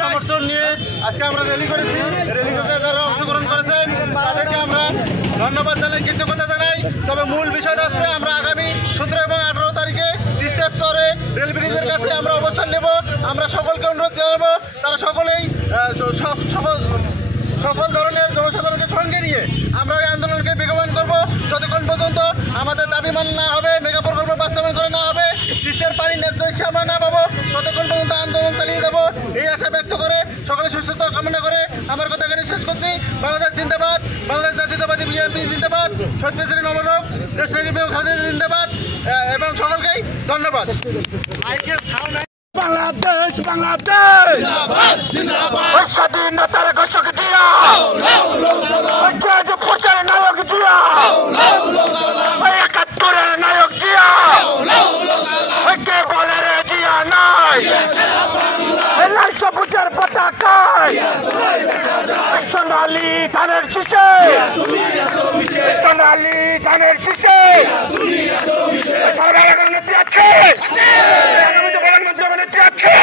সমর্থন নিয়ে আজকে আমরা র্যালি করেছি। র্যালিতে যারা অংশগ্রহণ করেছেন তাদেরকে আমরা ধন্যবাদ জানাই, কৃতজ্ঞতা জানাই। তবে মূল বিষয়টা হচ্ছে আমরা আগামী 17 এবং 18 তারিখে তিস্তা চরে রেল ব্রিজের কাছে আমরা অবস্থান নেব। আমরা সকলকে অনুরোধ জানাবো তারা সকলেই সকল ধরনের জনসাধারণকে সঙ্গে নিয়ে আমরা এই আন্দোলনকে বেগবান করব যতক্ষণ পর্যন্ত আমাদের দাবি মানা না হবে, মেগা প্রকল্প বাস্তবায়ন করে না হবে, তিস্তার পানি ন্যায্য ইচ্ছা আমরা না পাবো, ততক্ষণ পর্যন্ত আন্দোলন চালিয়ে দেবো এই আশা ব্যক্ত করে সকলে সুস্থতা কামনা করে আমার কথা এখানে শেষ করছি। বাংলাদেশ জিন্দাবাদ, বাংলাদেশ জাতীয়তাবাদী বিএনপি জিন্দাবাদ, শহীদ প্রেসিডেন্ট নবরূপ দেশপ্রেমী খালেদা জিন্দাবাদ এবং সকলকেই ধন্যবাদ। বাংলাদেশ বাংলাদেশ স্বাধীনতার ঘোষক দিয়া প্রচার নায়ক দিয়া ৭১-এর নায়ক দিয়া কে বলে রে দিয়া নাই লাল সবুজের পতাকায় সোনালি ধানের শীষে সোনালি ধানের শীষে নেত্রী আছে, প্রধানমন্ত্রী নেত্রী আছে।